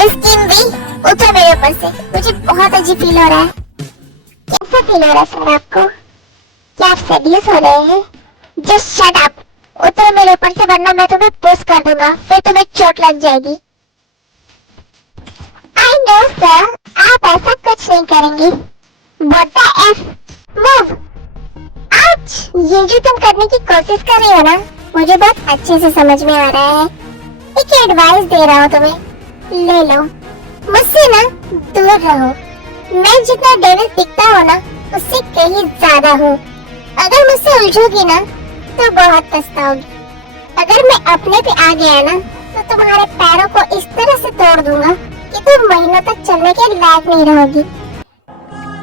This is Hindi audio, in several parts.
स्किन भी उतर मेरे ऊपर से। मुझे बहुत अजीब फील हो रहा है। कैसा फील हो रहा है सर आपको? क्या आप सीरियस हो रहे हैं? Just shut up. उतर मेरे ऊपर से वरना मैं तुम्हें पुश कर दूंगा, फिर तुम्हें चोट लग जाएगी। आई नो सर, आप ऐसा कुछ नहीं करेंगी। What the F? Move! Ouch! ये जो तुम करने की कोशिश कर रही हो ना, मुझे बहुत अच्छे से समझ में आ रहा है। एक एडवाइस दे रहा हूँ तुम्हें, ले लो। मुझसे ना दूर रहो। मैं जितना डेविल दिखता हूँ ना, उससे कहीं ज्यादा हूँ। अगर मुझसे उलझोगी ना, तो बहुत पछताओगी। अगर मैं अपने पे आ गया ना, तो तुम्हारे पैरों को इस तरह से तोड़ दूंगा कि तुम महीनों तक चलने के लायक नहीं रहोगी।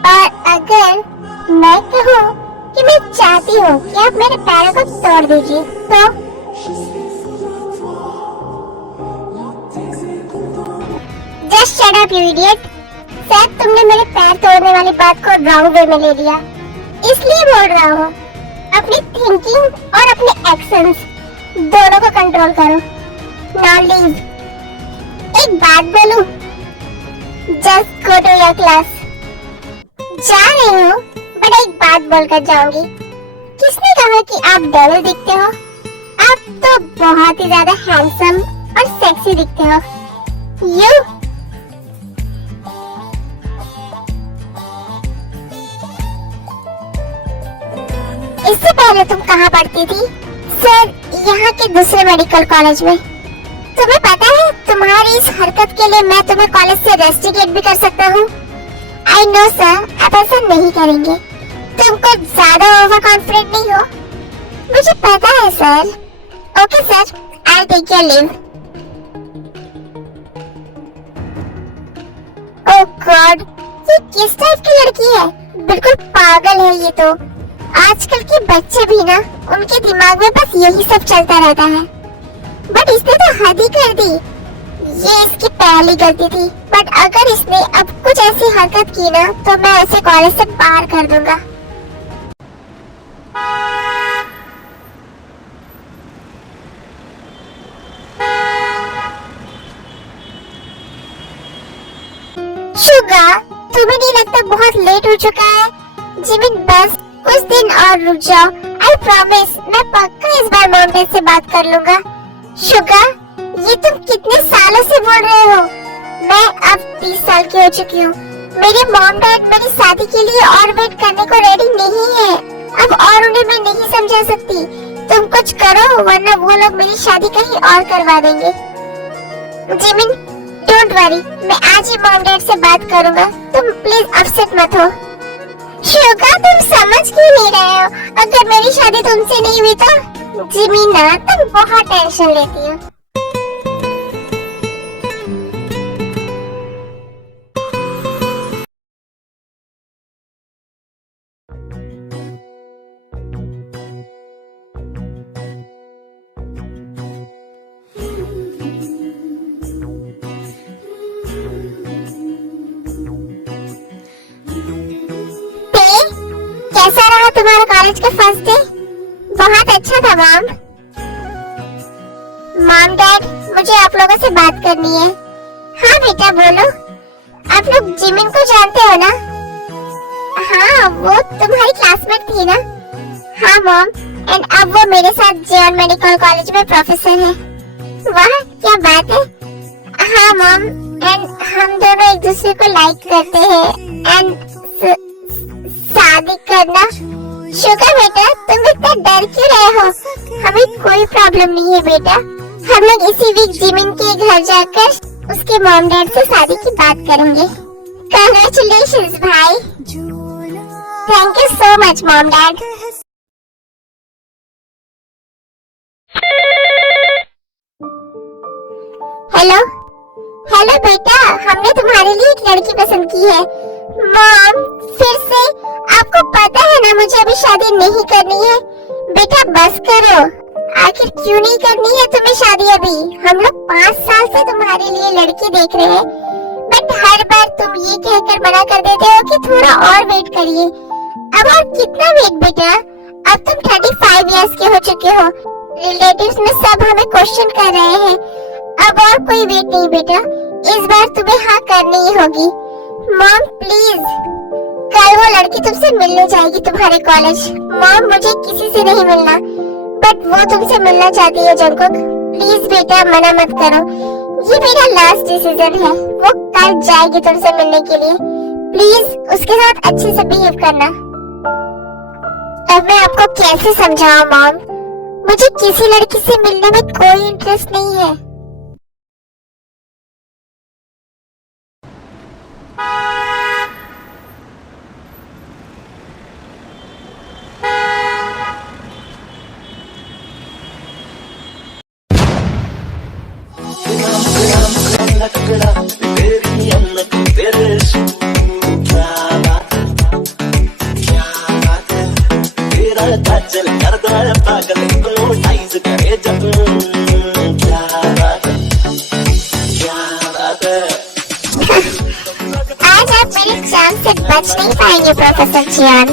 और अगर मैं कहूँ कि मैं चाहती हूँ कि आप मेरे पैरों को तोड़ दीजिए, तो just shut up you idiot. शायद तुमने मेरे पैर तोड़ने वाली बात को रॉन्ग वे में ले लिया, इसलिए बोल रहा हूँ। अपनी थिंकिंग और अपने एक्शंस दोनों को कंट्रोल करो। Now leave. एक बात बोलूं? Just go to your class. जा रही हूँ, बट एक बात बोलकर जाऊंगी। किसने कहा कि आप डेविल दिखते हो? आप तो बहुत ही ज्यादा हैंडसम और सेक्सी दिखते हो। यू इससे पहले तुम कहाँ पढ़ती थी? सर, यहाँ के दूसरे मेडिकल कॉलेज में। तुम्हें पता है, तुम्हारी इस हरकत के लिए मैं तुम्हें कॉलेज से रेस्टिकेट भी कर सकता हूँ। आई नो सर, आप ऐसा नहीं करेंगे। तुम कुछ ज्यादा ओवर कॉन्फिडेंट नहीं हो? मुझे पता है sir. Okay sir, I take your leave. Oh god, ये किस टाइप की लड़की है? बिल्कुल पागल है ये तो। आजकल के बच्चे भी ना, उनके दिमाग में बस यही सब चलता रहता है। बट इसने तो हद ही कर दी। ये इसकी पहली गलती थी, बट अगर इसने अब कुछ ऐसी हरकत की ना, तो मैं ऐसे कॉलेज से बाहर कर दूंगा। शुगा, तुम्हें नहीं लगता बहुत लेट हो चुका है? जिमिन, बस कुछ दिन और रुक जाओ। आई प्रॉमिस, मैं पक्का इस बार मॉम डैड से बात कर लूंगा। शुगा, ये तुम कितने सालों से बोल रहे हो? मैं अब 30 साल की हो चुकी हूँ। मेरे मॉम डैड मेरी शादी के लिए और वेट करने को रेडी नहीं है। अब और उन्हें मैं नहीं समझा सकती। तुम कुछ करो, वरना वो लोग मेरी शादी कहीं और करवा देंगे। जिमिन, डोंट वरी, मैं आज ही मॉम डैड से बात करूंगा। तुम प्लीज अपसेट मत हो। शुगा, तुम समझ क्यों नहीं रहे हो? अगर मेरी शादी तुमसे नहीं हुई तो? जिमीना, तुम बहुत टेंशन लेती हो। कैसा रहा तुम्हारा कॉलेज का फर्स्ट डे? बहुत अच्छा था मॉम। मॉम डैड, मुझे आप लोगों से बात करनी है। हाँ बेटा, बोलो। आप लोग जिमिन को जानते हो ना? हाँ, वो तुम्हारी क्लासमेट थी ना? हाँ मॉम, एंड अब वो मेरे साथ जॉन मेडिकल कॉलेज में प्रोफेसर है। वाह, क्या बात है। हाँ मॉम, एंड हम दोनों एक दूसरे को लाइक करते हैं एंड शादी करना। शुगर बेटा, तुम इतना डर क्यों रहे हो? हमें कोई प्रॉब्लम नहीं है बेटा। हम लोग इसी वीक जिमिन के घर जाकर उसके मॉम डैड से शादी की बात करेंगे। कांग्रेचुलेशंस भाई। Thank you so much mom dad. Hello hello बेटा, हमने तुम्हारे लिए एक लड़की पसंद की है। मॉम, फिर से? आपको पता है ना मुझे अभी शादी नहीं करनी है। बेटा बस करो, आखिर क्यों नहीं करनी है तुम्हें शादी अभी? हम लोग 5 साल से तुम्हारे लिए लड़की देख रहे हैं, बट हर बार तुम ये कहकर मना कर देते हो कि थोड़ा और वेट करिए। अब और कितना वेट बेटा? अब तुम 35 इयर्स के हो चुके हो। रिलेटिव्स में सब हमें क्वेश्चन कर रहे हैं। अब और कोई वेट नहीं बेटा, इस बार तुम्हें हाँ करनी ही होगी। Mom please. कल वो लड़की तुमसे मिलने जाएगी तुम्हारे कॉलेज। मॉम मुझे किसी से नहीं मिलना, बट वो तुमसे मिलना चाहती है जंगकुक। प्लीज बेटा मना मत करो, ये मेरा लास्ट डिसीजन है। वो कल जाएगी तुमसे मिलने के लिए, प्लीज उसके साथ अच्छे से बिहेव करना। अब मैं आपको कैसे समझाऊं मॉम, मुझे किसी लड़की से मिलने में कोई इंटरेस्ट नहीं है। आज आप मेरे चांद से बच नहीं पाएंगे प्रोफेसर जियान।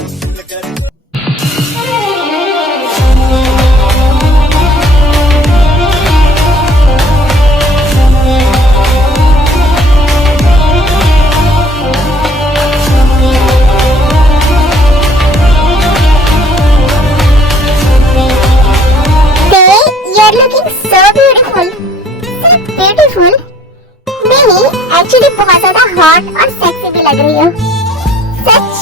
एक्चुअली बहुत ज्यादा हॉट और सेक्सी भी लग रही हो। सच?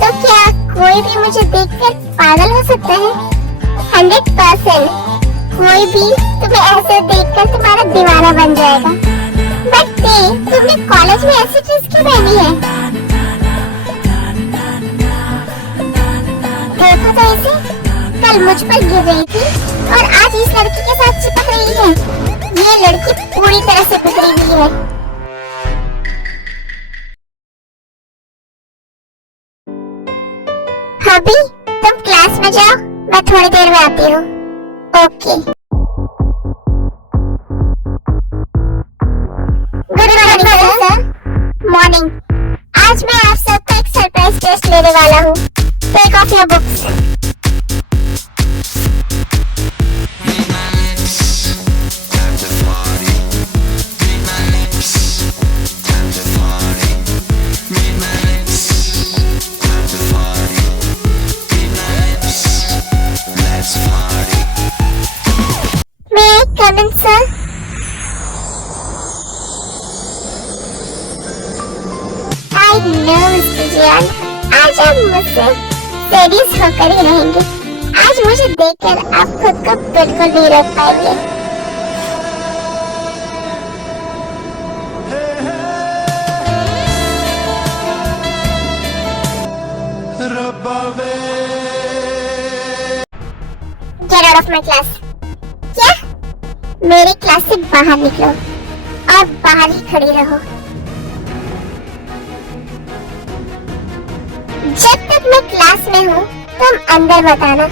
तो क्या कोई भी मुझे देखकर पागल हो सकता है? 100% कोई भी तुम्हें ऐसे देखकर तुम्हारा दीवाना बन जाएगा। बट तुमने कॉलेज में ऐसी ड्रेस क्यों पहनी है? देखो तो इसे, कल मुझ पर गिर रही थी और आज इस लड़की के साथ चिपक रही है। ये लड़की पूरी तरह से बिगड़ी हुई है। अभी तुम क्लास में जाओ, मैं थोड़ी देर में आती हूँ। Okay. Good morning sir. Morning. आज मैं आप सबका एक सरप्राइज टेस्ट लेने वाला हूँ। Take off your books. Come in, sir. I know, Mr. Jian. आज आप मुझसे सीरियस होकर ही रहेंगे। आज मुझे देखकर आप खुद को बिल्कुल नहीं रोक पाएंगे। Get out of my class. क्या? मेरी क्लास से बाहर निकलो और बाहर ही खड़ी रहो। जब तक मैं क्लास में हूँ तुम अंदर मत आना।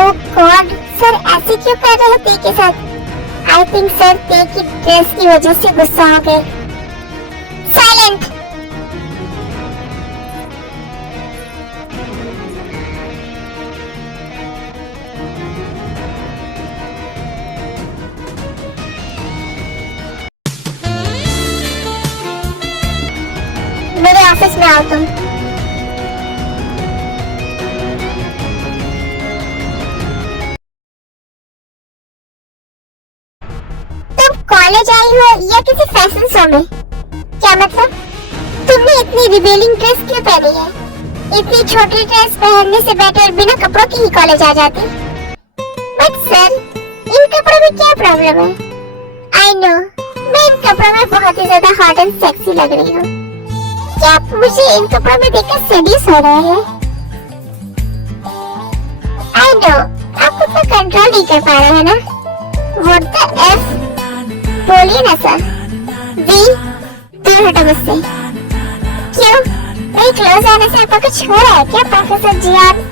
ओह गॉड, सर ऐसे क्यों कर रहे हो ते के साथ? आई थिंक सर ते की ड्रेस की वजह से गुस्सा हो गए। साइलेंट। मेरे ऑफिस में आओ तुम। तुम कॉलेज आई हो या किसी फैशन शो में? क्या मतलब? तुमने इतनी रिबेलिंग ड्रेस क्यों पहनी है? इतनी छोटी ड्रेस पहनने से बेटर बिना कपड़ों की ही कॉलेज आ जाती। बट सर, इन कपड़ों में क्या प्रॉब्लम है? आई नो, मैं इन कपड़ों में बहुत ही ज्यादा हॉट एंड सेक्सी लग रही हूँ। क्या आप मुझे इन कपड़ों में देखकर सीरियस हो रहे हैं? आई नो, आप खुद को कंट्रोल नहीं कर पा रहे हैं ना? What the F? बोलिए ना सर। वी, दूर हटो मुझसे। क्यों? मेरे क्लोज आने से आपको कुछ हो रहा है क्या प्रोफेसर जियान?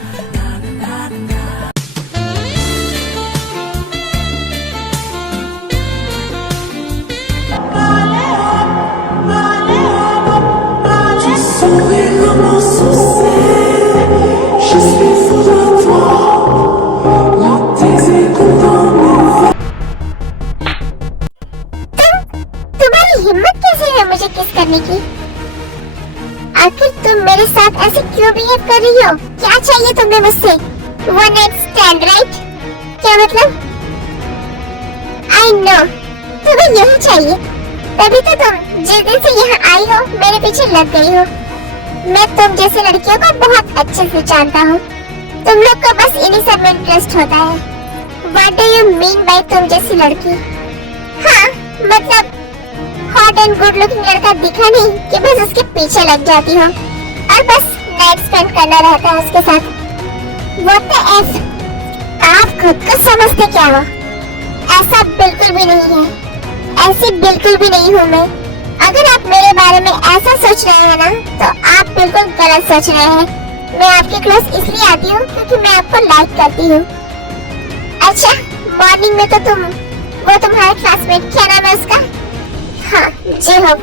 क्यों बिहेव कर रही हो? क्या चाहिए तुम्हें मुझसे? One night stand right? क्या मतलब? आई नो तुम्हें यही चाहिए, तभी तो तुम जिस दिन से यहाँ आई हो मेरे पीछे लग गई हो। मैं तुम जैसे लड़कियों को बहुत अच्छे से जानता हूँ। तुम लोग को बस इन्हीं सब में इंटरेस्ट होता है। What do you mean by तुम जैसी लड़की? हाँ मतलब हॉट एंड गुड लुकिंग लड़का दिखा नहीं कि बस उसके पीछे लग जाती हो और बस नाइट स्पेंड करना रहता है उसके साथ। What the F? आप खुद को समझते क्या हो? ऐसा बिल्कुल भी नहीं है, ऐसी बिल्कुल भी नहीं हूँ मैं। अगर आप मेरे बारे में ऐसा सोच रहे हैं ना तो आप बिल्कुल गलत सोच रहे हैं। मैं आपके क्लोज इसलिए आती हूँ क्योंकि मैं आपको लाइक करती हूँ। अच्छा मॉर्निंग में तो वो तुम्हारे क्लासमेट क्या नाम है उसका? हाँ जी हो,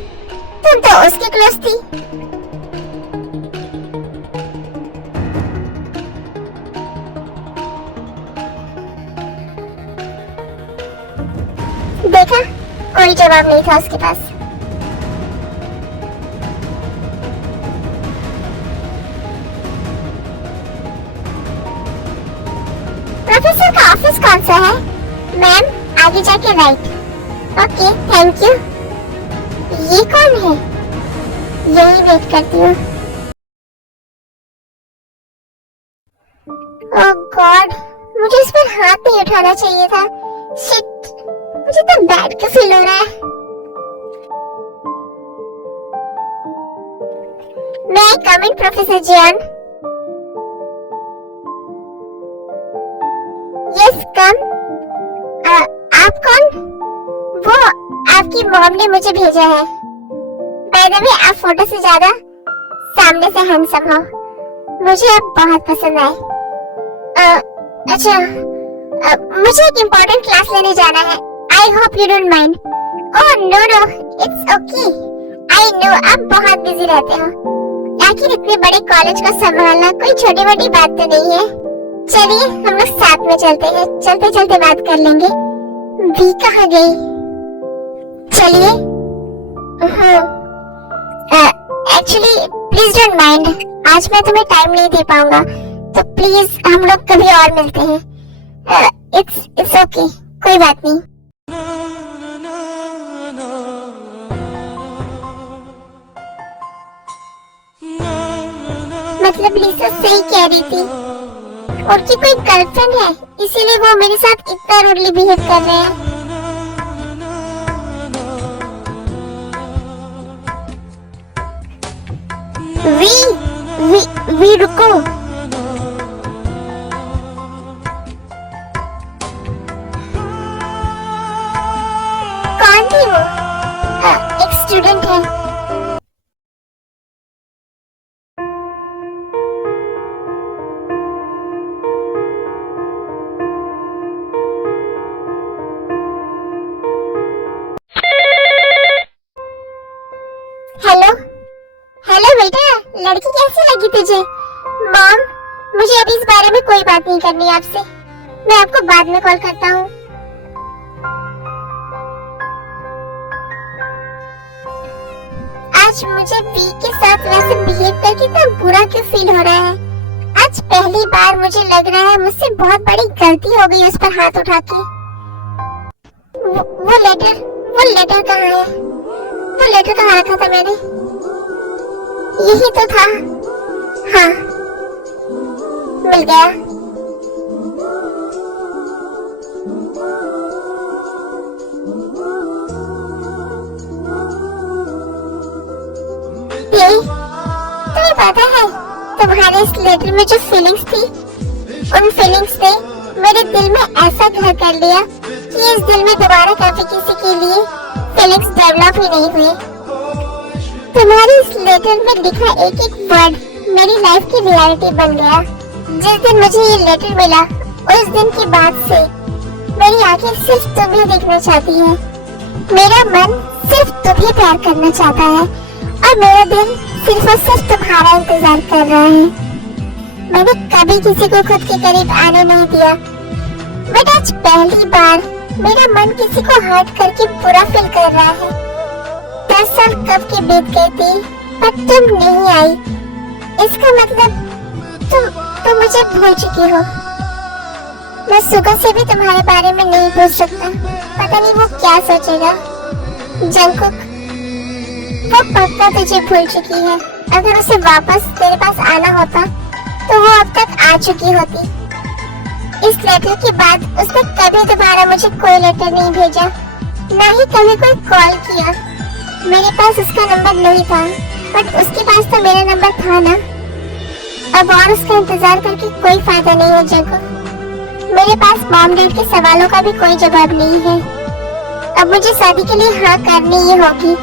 तुम तो उसकी क्लोज थी। देखा कोई जवाब नहीं था उसके पास। प्रोफेसर का ऑफिस कौन सा है? मैम आगे जाके राइट। Okay thank you. ये कौन है? यही वेट करती हूँ। ओह गॉड, मुझे इस पर हाथ नहीं उठाना चाहिए था। शिट, मुझे तो बैड का फील हो रहा है। मैं कम इन प्रोफेसर जियान। Yes come. आप कौन? वो आपकी मॉम ने मुझे भेजा है। बाय द वे आप फोटो से ज्यादा सामने से हैंडसम हो। मुझे आप बहुत पसंद आए। अच्छा मुझे एक इम्पोर्टेंट क्लास लेने जाना है। I hope you don't mind. Oh no no it's okay. I know आप बहुत बिजी रहते हो। आखिर इतने बड़े कॉलेज को संभालना कोई छोटी मोटी बात तो नहीं है। चलिए हम लोग साथ में चलते हैं, चलते चलते बात कर लेंगे। वी कहाँ गई? चलिए। एक्चुअली प्लीज डोंट माइंड, आज मैं तुम्हें टाइम नहीं दे पाऊंगा, तो प्लीज हम लोग कभी और मिलते हैं। इट्स ओके, कोई बात नहीं। मतलब लिसा सही कह रही थी, उनकी कोई गर्लफ्रेंड है इसीलिए वो मेरे साथ इतना रूडली बिहेव कर रहे हैं। वी रुको। कौन थी वो? एक स्टूडेंट है। हेलो हेलो बेटा, लड़की कैसी लगी तुझे? मॉम मुझे अभी इस बारे में कोई बात नहीं करनी आपसे, मैं आपको बाद में कॉल करता हूँ। आज मुझे बी के साथ वैसे बिहेव करके इतना बुरा क्यों फील हो रहा है? आज पहली बार मुझे लग रहा है मुझसे बहुत बड़ी गलती हो गई उस पर हाथ उठा के। वो लेटर कहाँ है? वो लेटर कहाँ रखा था मैंने? यही तो था। हाँ मिल गया। तुम्हें पता है तुम्हारे इस लेटर में जो फीलिंग्स थी, उन फीलिंग्स ने मेरे दिल में ऐसा घर कर लिया कि इस दिल में दोबारा कभी किसी के लिए फीलिंग्स डेवलप ही नहीं हुई। तुम्हारे इस लेटर में लिखा एक एक वर्ड मेरी लाइफ की रियलिटी बन गया। जिस दिन मुझे ये लेटर मिला उस दिन की बात से मेरी आंखें सिर्फ तुम्हें देखना चाहती है, मेरा मन सिर्फ तुम्हें प्यार करना चाहता है और मेरा दिल सिर्फ और सिर्फ तुम्हारा इंतजार कर रहा है। मैंने कभी किसी को खुद के करीब आने नहीं दिया, बट आज पहली बार मेरा मन किसी को हर्ट करके बुरा फील कर रहा है। 10 साल कब के बीत गए थे पर तुम नहीं आई, इसका मतलब तुम मुझे भूल चुकी हो। मैं सुगा से भी तुम्हारे बारे में नहीं पूछ सकता, पता नहीं वो क्या सोचेगा। जंगकुक, वो पक्का तुझे भूल चुकी है। अगर उसे वापस तेरे पास आना होता तो वो अब तक आ चुकी होती। इस लेटर के बाद उसने कभी दोबारा मुझे कोई लेटर नहीं भेजा, ना ही कभी कोई कॉल किया। मेरे पास उसका नंबर नहीं था, बट उसके पास तो मेरा नंबर था ना। अब और उसका इंतजार करके कोई फायदा नहीं है जंगकुक। मेरे पास मॉम डैड के सवालों का भी कोई जवाब नहीं है। अब मुझे शादी के लिए हाँ करनी ही होगी।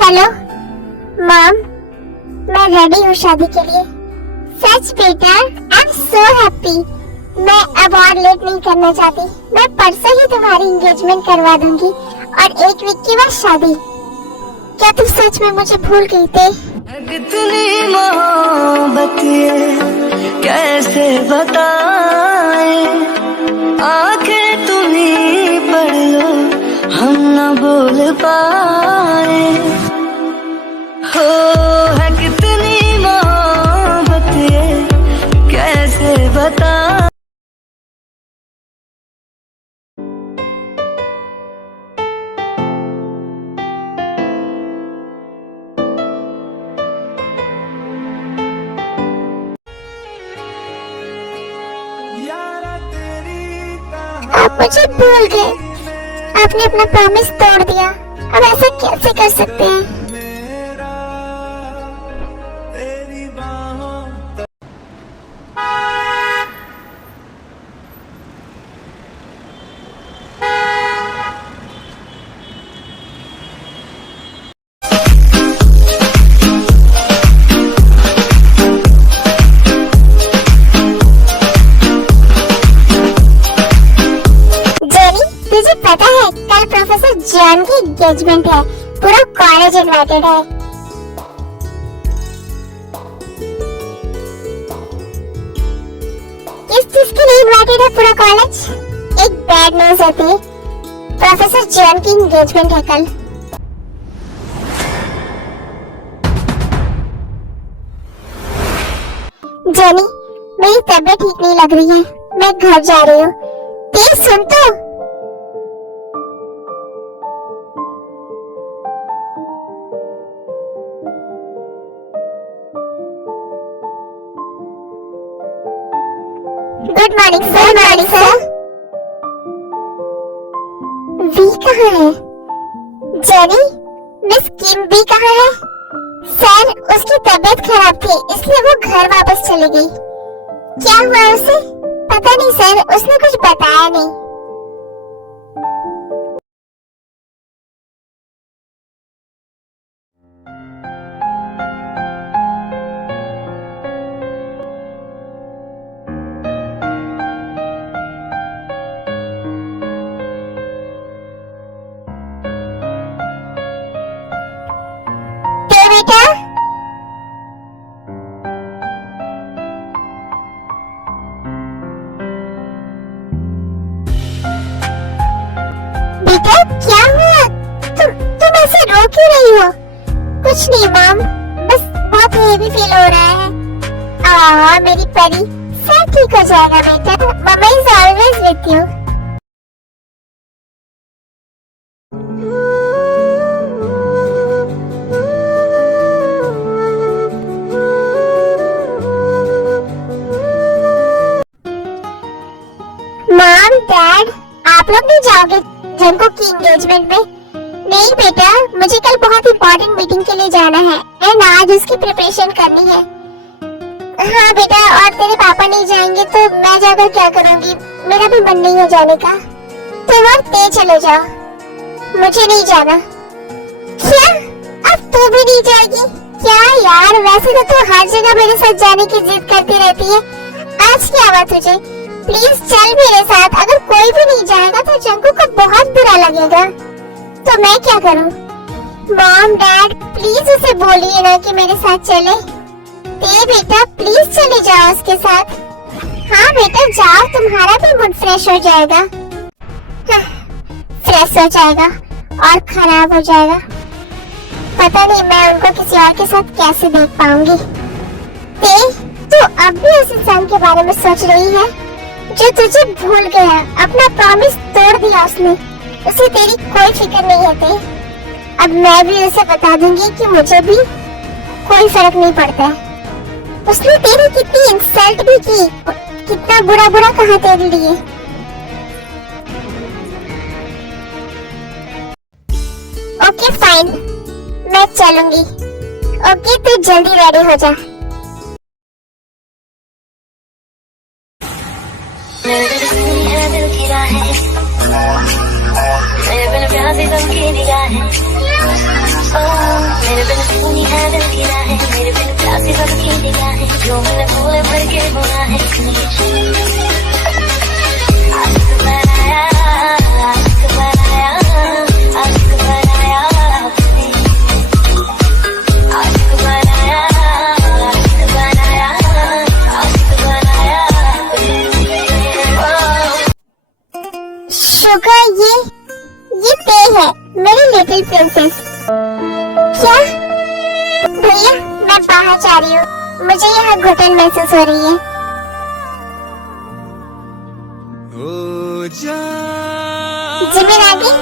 हेलो मॉम, मैं रेडी हूँ शादी के लिए। सच बेटा, आई एम सो हैप्पी। मैं अब और लेट नहीं करना चाहती। मैं परसों ही तुम्हारी एंगेजमेंट करवा दूंगी और 1 वीक के बाद शादी। क्या तुम सच में मुझे भूल गई थे? कितनी मोहब्बत ये कैसे बताएं, आंखें तुम्ही पढ़ लो हम न बोल पाए। हो है कितनी मोहब्बत ये कैसे बताएं। आप मुझे भूल गए। आपने अपना प्रॉमिस तोड़ दिया। अब ऐसा कैसे कर सकते हैं? तुझे पता है कल प्रोफेसर जॉन की एंगेजमेंट है। पूरा कॉलेज इनवाइटेड है। किस चीज के लिए इनवाइटेड है पूरा कॉलेज? एक बैड न्यूज होती है, प्रोफेसर जॉन की एंगेजमेंट है कल। जेनी, मेरी तबीयत ठीक नहीं लग रही है, मैं घर जा रही हूँ। तेज सुन तो। Good morning sir. Morning sir. वी कहाँ है? जेनी, मिस किम भी कहाँ है? सर, उसकी तबीयत खराब थी इसलिए वो घर वापस चली गई। क्या हुआ उसे? पता नहीं सर, उसने कुछ बताया नहीं। बेटा, बेटा क्या हुआ? तुम ऐसे रो क्यों रही हो? कुछ नहीं मॉम, बस बहुत हेवी फील हो रहा है। मेरी परी, सब ठीक हो जाएगा बेटा। Mamma is always with you. Mom, dad, आप लोग नहीं जाओगे जंगकुक की एंगेजमेंट में? नहीं बेटा, मुझे कल बहुत इंपॉर्टेंट मीटिंग के लिए जाना है एंड आज उसकी प्रिपरेशन करनी है। हाँ बेटा, और तेरे पापा नहीं जाएंगे तो मैं जाकर क्या करूँगी? मेरा भी मन नहीं है जाने का। तुम और ते चले जाओ, मुझे नहीं जाना। क्या अब तू भी नहीं जाएगी क्या यार? वैसे तो तू हर जगह मेरे साथ जाने की जिद करती रहती है, आज क्या हुआ तुझे? प्लीज चल मेरे साथ। अगर कोई भी नहीं जाएगा तो जंकू को बहुत बुरा लगेगा। तो मैं क्या करूं? मॉम डैड प्लीज उसे बोलिए ना कि मेरे साथ चले। बेटा प्लीज चले जाओ उसके साथ। हाँ बेटा जाओ, तुम्हारा भी मूड फ्रेश हो जाएगा। फ्रेश हो जाएगा और खराब हो जाएगा। पता नहीं मैं उनको किसी और के साथ कैसे देख पाऊंगी। तू अब भी उस इंसान के बारे में सोच रही है जो तुझे भूल गया, अपना प्रॉमिस तोड़ दिया उसने। उसे तेरी कोई फिक्र नहीं है। अब मैं भी उसे बता दूंगी कि मुझे भी कोई फर्क नहीं पड़ता है। उसने तेरी कितनी इंसल्ट भी की, कितना बुरा बुरा कहा तेरे लिए। ओके फाइन, मैं चलूंगी। ओके तू जल्दी रेडी हो जा। मेरे बिन प्यासी तुम की निगाहें, मेरे बिन सुनी है दिल की राहें, मेरे बिन प्यासी तुम की निगाहें, जो मैंने भूले भर के गुनाहें। आशिक बनाया, आशिक बनाया, आशिक बनाया, आशिक बनाया, आशिक बनाया, आशिक बनाया। शुगर ये पे है मेरी लिटिल प्रिंसेस। क्या भैया मैं बाहर जा रही हूँ, मुझे यहाँ घुटन महसूस हो रही है। जिमिन आ गई?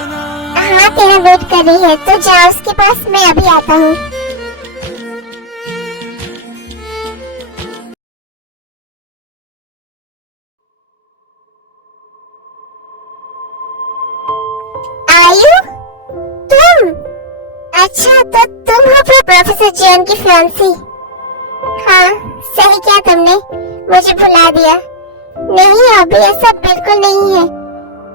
हाँ तेरा वेट कर रही है, तो जा उसके पास, मैं अभी आता हूँ। आयु तुम? अच्छा तो तुम हो प्रोफेसर जॉन की फियांसी। हाँ सही किया तुमने, मुझे भुला दिया। नहीं अभी ऐसा बिल्कुल नहीं है।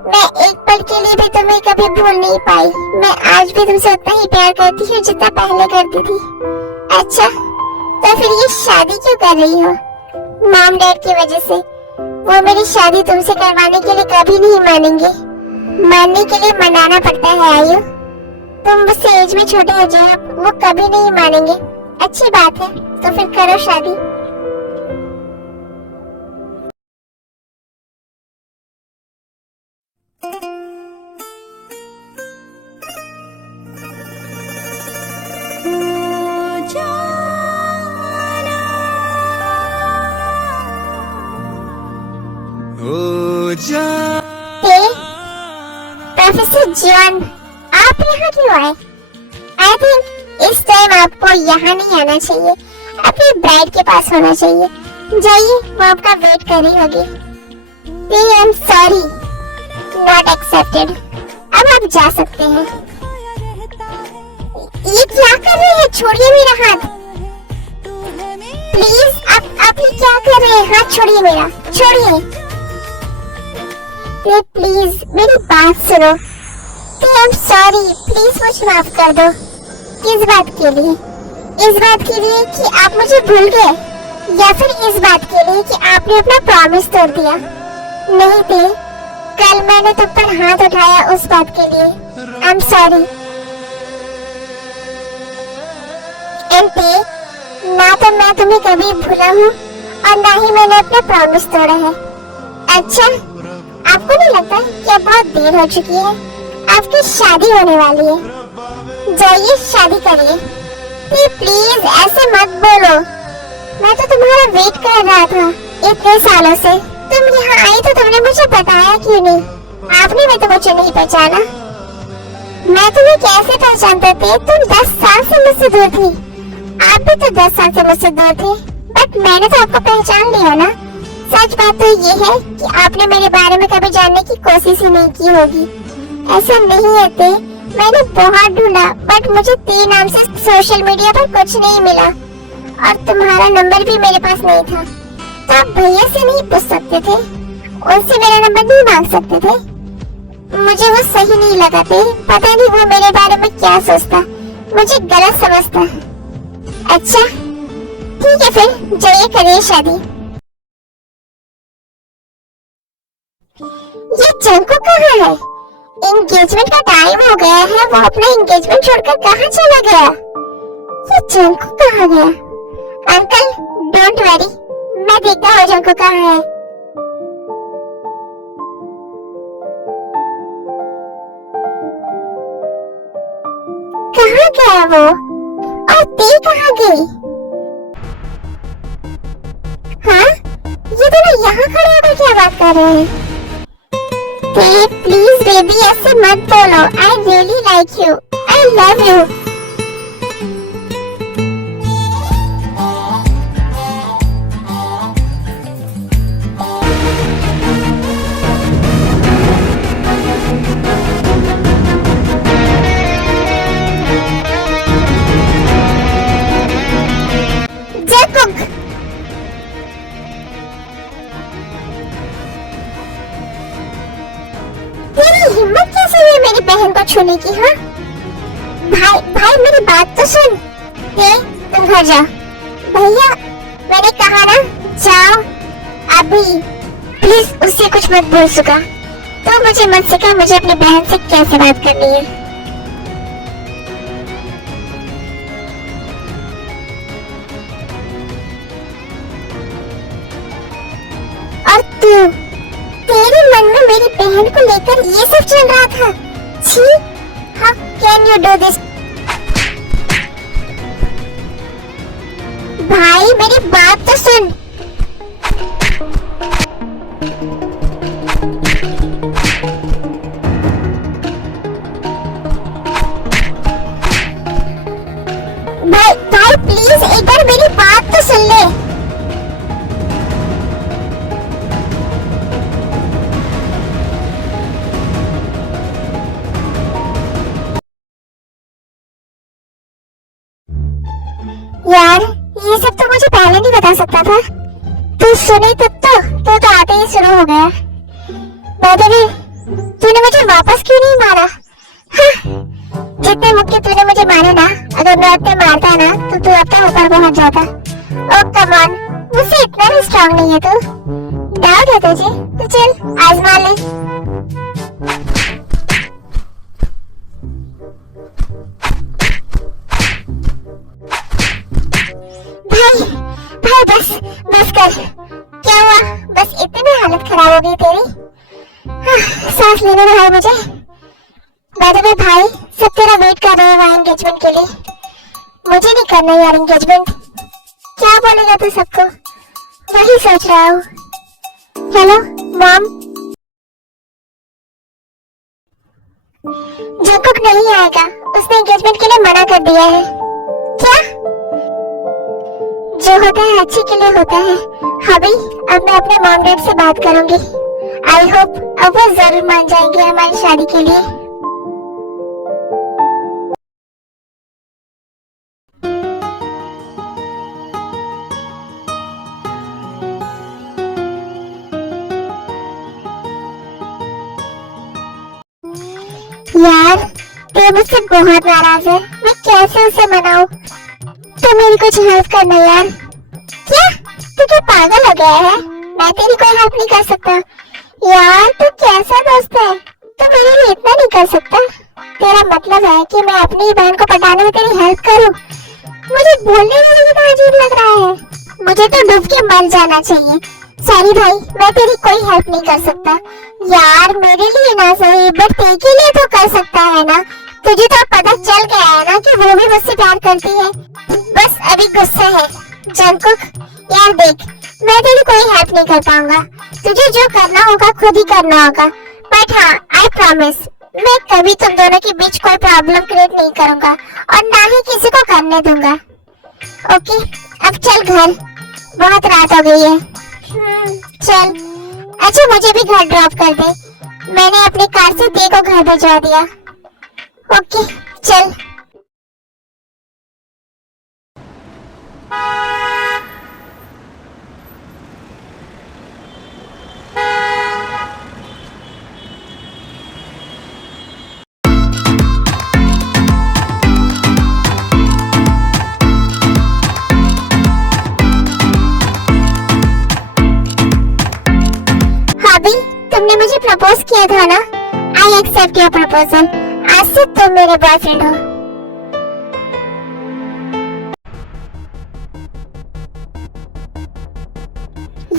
मैं एक पल के लिए भी तुम्हें कभी भूल नहीं पाई। मैं आज भी तुमसे उतना ही प्यार करती हूँ जितना पहले करती थी। अच्छा तो फिर ये शादी क्यों कर रही हो? मॉम डैड की वजह से। वो मेरी शादी तुमसे करवाने के लिए कभी नहीं मानेंगे। मानने के लिए मनाना पड़ता है आयु। तुम मुझसे एज में छोटे हो जाओ, वो कभी नहीं मानेंगे। अच्छी बात है, तो फिर करो शादी। प्रोफेसर जॉन आप यहाँ क्यों आए? आई थिंक इस टाइम आपको यहाँ नहीं आना चाहिए, अपनी ब्राइड के पास होना चाहिए। जाइए, वो आपका वेट कर रही होगी। I am sorry, not accepted. अब आप जा सकते हैं। ये क्या कर रहे हैं? छोड़िए मेरा हाथ प्लीज। आप ये क्या कर रहे हैं? हाथ छोड़िए मेरा, छोड़िए प्लीज, मेरी बात सुनो। आई एम सॉरी, प्लीज मुझे माफ कर दो। किस बात के लिए? इस बात के लिए कि आप मुझे भूल गए, या फिर इस बात के लिए कि आपने अपना प्रॉमिस तोड़ दिया? नहीं थे, कल मैंने तुम पर हाथ उठाया उस बात के लिए। I am sorry. एंटी, ना तो मैं तुम्हें कभी भूला हूँ और ना ही मैंने अपना प्रॉमिस तोड़ा है। अच्छा, आपको नहीं लगता कि अब बहुत देर हो चुकी है? आपकी शादी होने वाली है। जाइए शादी करिए। प्लीज ऐसे मत बोलो, मैं तो तुम्हारा वेट कर रहा था इतने सालों से। तुम यहाँ आई तो तुमने मुझे बताया क्यों नहीं? आपने भी तो मुझे नहीं पहचाना। मैं तुम्हें कैसे पहचानता थी? तुम 10 साल से मुझसे दूर थी। आप भी तो 10 साल से मुझसे दूर थे, बट मैंने तो आपको पहचान लिया ना। सच बात तो ये है कि आपने मेरे बारे में कभी जानने की कोशिश ही नहीं की होगी। ऐसा नहीं है ते, मैंने बहुत ढूंढा बट मुझे तेरे नाम से सोशल मीडिया पर कुछ नहीं मिला और तुम्हारा नंबर भी मेरे पास नहीं था। तो आप भैया से नहीं पूछ सकते थे? उनसे मेरा नंबर नहीं मांग सकते थे? मुझे वो सही नहीं लगा थे। पता नहीं वो मेरे बारे में क्या सोचता। मुझे गलत समझता। अच्छा ठीक है फिर जाइए करिए शादी। ये जंको कहाँ है? एंगेजमेंट का टाइम हो गया है, वो अपना एंगेजमेंट छोड़कर कहाँ चला गया? ये जंको कहाँ गया? अंकल डोंट वरी, मैं देखता हूँ जंको कहाँ है। कहाँ गया वो? और ते कहाँ गई? हाँ, ये दोनों यहाँ खड़े होकर क्या बात कर रहे हैं? ते प्लीज बेबी ऐसे मत बोलो, I really like you, I love you. Jungkook तेरी हिम्मत कैसे हुई मेरी बहन को छूने की? हाँ भाई भाई मेरी बात तो सुन। ये तुम घर जाओ। भैया मैंने कहा ना जाओ अभी। प्लीज उससे कुछ मत बोल सुगा। तो मुझे मत सिखा मुझे अपनी बहन से कैसे बात करनी है। और तू, तेरे मन में मेरी बहन को लेकर ये सब चल रहा था? छी, how can you do this? भाई मेरी बात तो सुन। भाई भाई प्लीज एक बार मेरी बात तो सुन ले। यार ये सब तो मुझे पहले नहीं बता सकता था। तू सुनी तब तो आते ही शुरू हो गया। बदले तूने मुझे वापस क्यों नहीं मारा? हाँ, जितने मुक्के तूने मुझे मारे ना, अगर मैं उतने मारता ना तो तू अब तक ऊपर पहुंच जाता। ओ कम ऑन, मुझसे इतना भी स्ट्रांग नहीं है तू। डाउट है तुझे? तो चल आजमा ले। भाई भाई बस कर। क्या हुआ? बस इतने में हालत खराब हो गई तेरी? हाँ, सांस लेने में है मुझे। बाय द वे भाई सब तेरा वेट कर रहे हैं वहाँ एंगेजमेंट के लिए। मुझे नहीं करना यार एंगेजमेंट। क्या बोलेगा तू सबको? वही सोच रहा हूँ। Hello mom. जंकुक नहीं आएगा, उसने एंगेजमेंट के लिए मना कर दिया है। क्या? जो होता है अच्छे के लिए होता है। अभी अब मैं अपने मॉम डैड से बात करूंगी। आई होप अब वो जरूर मान जाएंगे हमारी शादी के लिए। यार ते मुझसे बहुत नाराज है, मैं कैसे उसे मनाऊं? तो मेरी कुछ हेल्प करना यार। क्या तू क्या पागल हो गया है? मैं तेरी कोई हेल्प नहीं कर सकता। यार तू कैसा दोस्त है? तू मेरे लिए इतना नहीं कर सकता? तेरा मतलब है कि मैं अपनी ही बहन को पटाने में तेरी हेल्प करूं? मुझे बोलने में भी तो अजीब लग रहा है। मुझे तो डूब के मर जाना चाहिए। सॉरी भाई, मैं तेरी कोई हेल्प नहीं कर सकता। यार मेरे लिए ना सही बट तेरे के लिए तो कर सकता है ना। तुझे तो पता चल गया है ना कि वो भी मुझसे प्यार करती है। बस अभी गुस्सा है। जंकुक यार देख, मैं तेरी कोई हेल्प नहीं कर पाऊंगा। तुझे जो करना होगा खुद ही करना होगा। बट हाँ आई प्रॉमिस, मैं कभी तुम दोनों के बीच कोई प्रॉब्लम क्रिएट नहीं करूंगा और ना ही किसी को करने दूंगा। ओके अब चल घर, बहुत रात हो गई है। चल। अच्छा मुझे भी घर ड्रॉप कर दे, मैंने अपनी कार से ते को घर भिजवा दिया। ओके चल। प्रपोज किया था ना, आई एक्सेप्ट योर प्रपोजल। आज से तुम मेरे बॉयफ्रेंड हो।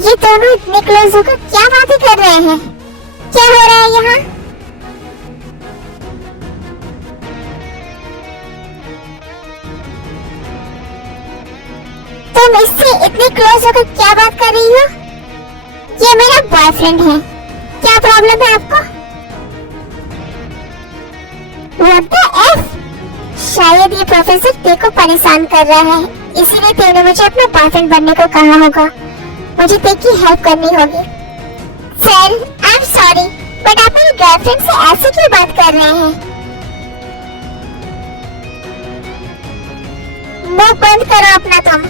ये दोनों इतने क्लोज होकर क्या बातें कर रहे हैं? क्या हो रहा है यहाँ? तुम इससे इतने क्लोज होकर क्या बात कर रही हो? ये मेरा बॉयफ्रेंड है। क्या प्रॉब्लम है आपको? What the F? शायद ये प्रोफेसर तेरे को परेशान कर रहा है, इसीलिए तेरे मुझे अपना बॉयफ्रेंड बनने को कहा होगा। मुझे तेरे की हेल्प करनी होगी। Sir, I am sorry, but आप मेरी गर्लफ्रेंड से ऐसे क्यों बात कर रहे हैं? मुंह बंद करो अपना तुम।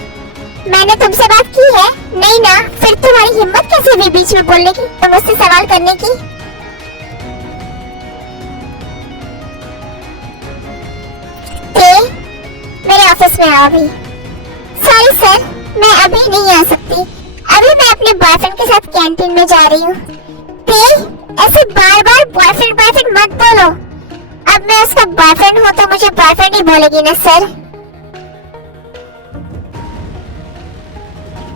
मैंने तुमसे बात की है? नहीं ना, फिर तुम्हारी हिम्मत कैसे हुई बीच में बोलने की और मुझसे सवाल करने की? मेरे ऑफिस में आओ अभी। सॉरी सर, मैं अभी नहीं आ सकती। अभी मैं अपने बॉयफ्रेंड के साथ कैंटीन में जा रही हूँ। ऐसे बार बार बॉयफ्रेंड बॉयफ्रेंड मत बोलो। अब मैं उसका बॉयफ्रेंड हूँ तो मुझे बॉयफ्रेंड ही बोलेगी ना सर।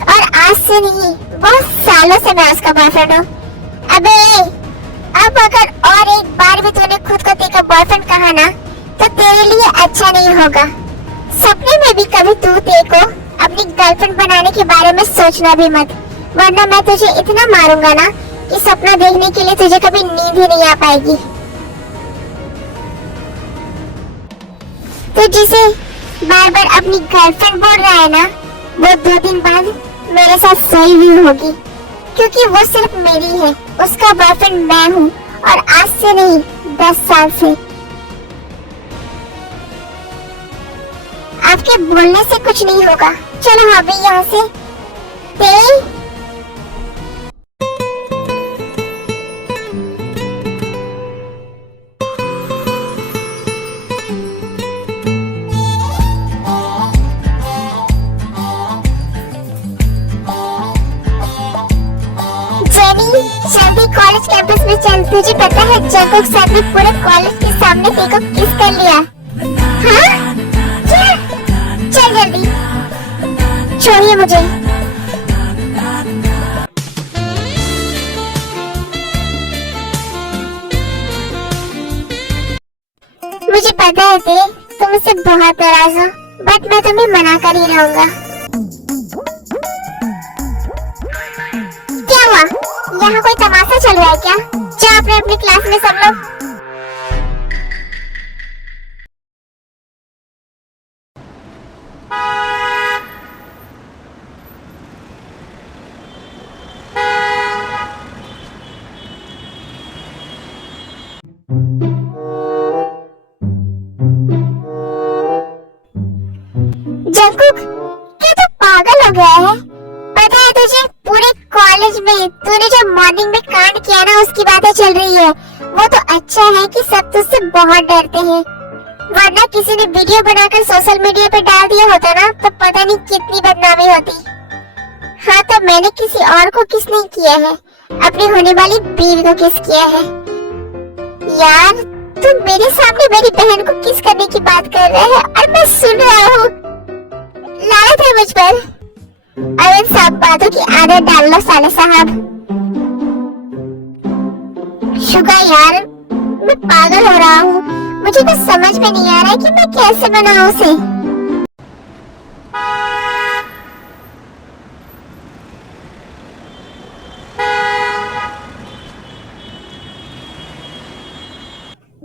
और आज से नहीं, बहुत सालों से मैं उसका बॉयफ्रेंड हूँ। अबे अब अगर और एक बार भी तूने खुद को तेरा बॉयफ्रेंड कहा ना, तो तेरे लिए अच्छा नहीं होगा। सपने में भी कभी तू तेरे को अपनी गर्लफ्रेंड बनाने के बारे में सोचना भी मत, वरना मैं तुझे इतना मारूंगा ना कि सपना देखने के लिए तुझे कभी नींद ही नहीं आ पाएगी। तो जिसे बार बार अपनी गर्लफ्रेंड बोल रहा है ना, वो 2 दिन बाद मेरे साथ सोई हुई होगी, क्योंकि वो सिर्फ मेरी है। उसका बॉयफ्रेंड मैं हूँ, और आज से नहीं 10 साल से। आपके बोलने से कुछ नहीं होगा। चलो अभी यहाँ से। जल्दी कॉलेज कैंपस में चल। तुझे पता है जंकुक सर ने पूरे कॉलेज के सामने तेरे को किस कर लिया? हाँ? क्या? चल जल्दी, छोड़िए मुझे। मुझे पता है तुम मुझसे बहुत नाराज हो, बट मैं तुम्हें मना कर ही रहूंगा। क्या हुआ? यहाँ कोई तमाशा चल रहा है क्या? जाओ अपनी क्लास में सब लोग। जंकुक, क्या तू पागल हो गया है? पता है तुझे, पूरे कॉलेज में तूने जो मॉर्निंग में कांड किया ना, उसकी बातें चल रही है। वो तो अच्छा है कि सब तुझसे बहुत डरते हैं, वरना किसी ने वीडियो बनाकर सोशल मीडिया पे डाल दिया होता ना, तो पता नहीं कितनी बदनामी होती। हाँ, तो मैंने किसी और को किस नहीं किया है, अपनी होने वाली बीवी को किस किया है। यार, तुम मेरे सामने मेरी बहन को किस करने की बात कर रहे हैं और मैं सुन रहा हूँ। लानत है मुझ पर। अब इन सब बातों की आदत डाल लो साले साहब। शुगा यार, मैं पागल हो रहा हूँ। मुझे तो समझ में नहीं आ रहा है कि मैं कैसे बनाऊं उसे।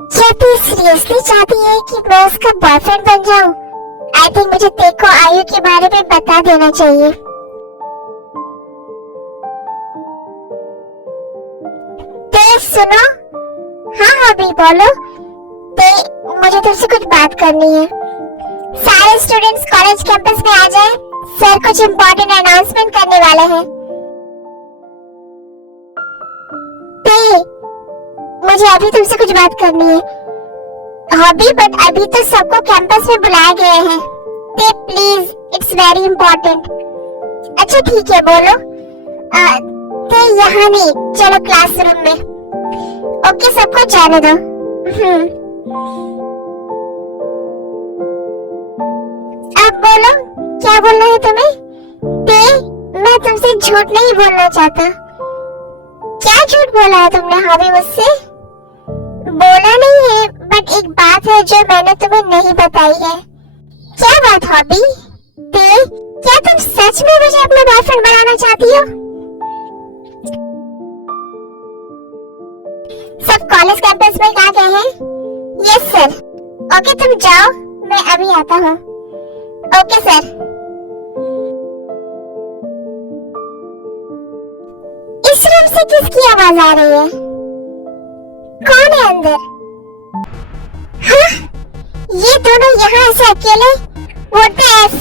क्या तू सीरियसली चाहती है कि मैं उसका बॉयफ्रेंड बन जाऊं? आई थिंक मुझे तेरे को आयु के बारे में बता देना चाहिए। सुनो। हाँ अभी बोलो। मुझे तुमसे कुछ बात करनी है। सारे स्टूडेंट्स कॉलेज कैंपस में आ जाएं। सर कुछ इम्पोर्टेंट अनाउंसमेंट करने वाले हैं। मुझे अभी तुमसे कुछ बात करनी है। हॉबी, बट अभी तो सबको कैंपस में बुलाए गए हैं। Please, it's very important. अच्छा ठीक है, बोलो। यहाँ नहीं, चलो क्लासरूम में। ओके सबको जाने दो। अब बोलो क्या बोलना है तुम्हें? ते, मैं तुमसे झूठ नहीं बोलना चाहता। क्या झूठ बोला है तुमने हॉबी मुझसे? बोला नहीं है, बट एक बात है जो मैंने तुम्हें नहीं बताई है। क्या बात हॉबी? ते, क्या तुम सच में मुझे अपना बॉयफ्रेंड बनाना चाहती हो? सब कॉलेज कैंपस में क्या गए हैं? Yes sir. ओके तुम जाओ, मैं अभी आता हूँ। Okay sir. इस रूम से किसकी आवाज आ रही है? कौन है अंदर? हाँ? ये दोनों यहाँ से अकेले? What the F?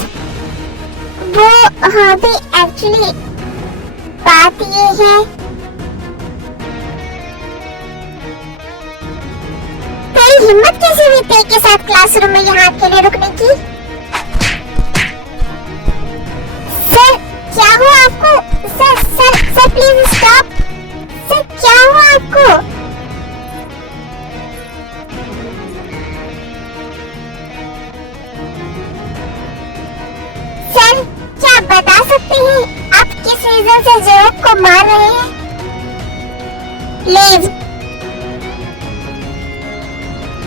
वो हाँ भी एक्चुअली बात ये है, तेरी हिम्मत कैसे हुई ते के साथ क्लासरूम में यहाँ अकेले रुकने की? सर क्या हुआ आपको? Sir sir sir please stop. Sir क्या हुआ आपको? सर क्या आप बता सकते हैं आप किस रीजन से जैक को मार रहे हैं? लीव।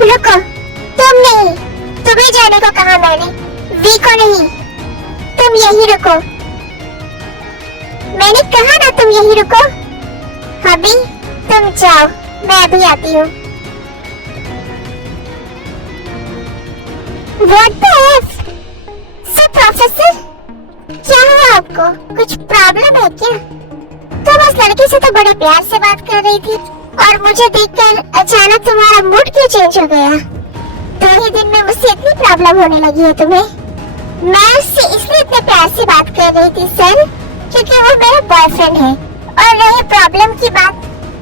रुको, तुम नहीं, तुम्हें जाने को कहा मैंने, वी को नहीं। तुम यही रुको, मैंने कहा ना तुम यही रुको। हबी तुम जाओ, मैं अभी आती हूँ। What the F? Sir professor क्या हुआ आपको? कुछ प्रॉब्लम है क्या? तुम उस लड़की से तो बड़े प्यार से बात कर रही थी और मुझे देखकर अचानक तुम्हारा मूड क्यों चेंज हो गया? 2 ही दिन में मुझसे इतनी प्रॉब्लम होने लगी है तुम्हें? मैं उससे इसलिए इतने प्यार से बात कर रही थी सर, क्योंकि वो मेरा बॉयफ्रेंड है। और रही प्रॉब्लम की बात,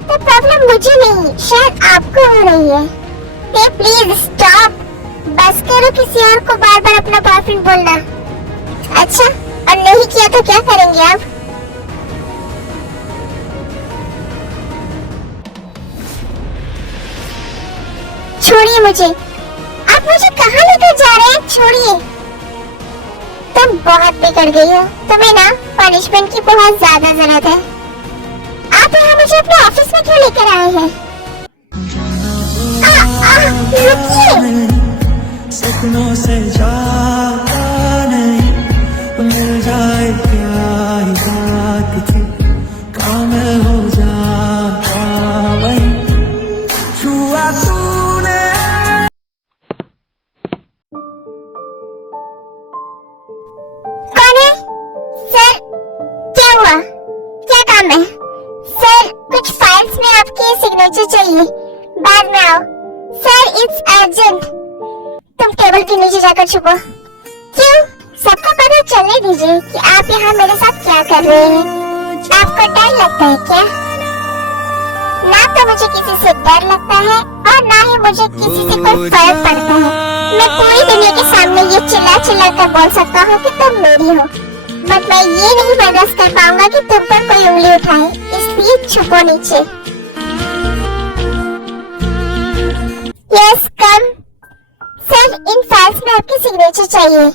तो प्रॉब्लम मुझे नहीं शायद आपको हो रही है। ते प्लीज स्टॉप, बस करो किसी और को बार बार अपना बॉयफ्रेंड बोलना। अच्छा, और नहीं किया तो क्या करेंगे आप? छोड़िए मुझे, आप मुझे कहाँ लेकर जा रहे हैं? छोड़िए। तुम बहुत बिगड़ गई हो, तुम्हें ना पनिशमेंट की बहुत ज्यादा जरूरत है। आप यहाँ मुझे अपने ऑफिस में क्यों लेकर आए हैं? रुकिए। सपनों से जाता नहीं, मिल जाए प्यारी बात थी, काम हो जाता वही छुआ तूने। कौन है? सर क्या हुआ? क्या काम है? सर कुछ फाइल्स में आपके सिग्नेचर चाहिए, बाद में आओ। Sir it's urgent. तुम टेबल के नीचे जाकर छुपो। क्यों? सबको पता चलने दीजिए कि आप यहाँ मेरे साथ क्या कर रहे हैं। आपको डर लगता है क्या? ना तो मुझे किसी से डर लगता है और ना ही मुझे किसी से कोई फर्क पड़ता है। मैं पूरी दुनिया के सामने ये चिल्ला चिल्ला कर बोल सकता हूँ कि तुम मेरी हो, बट मैं ये नहीं बर्दाश्त कर पाऊंगा कि तुम पर कोई उंगली उठाए, इसलिए छुपो नीचे। Yes come. सर इन फाइल्स में आपकी सिग्नेचर चाहिए।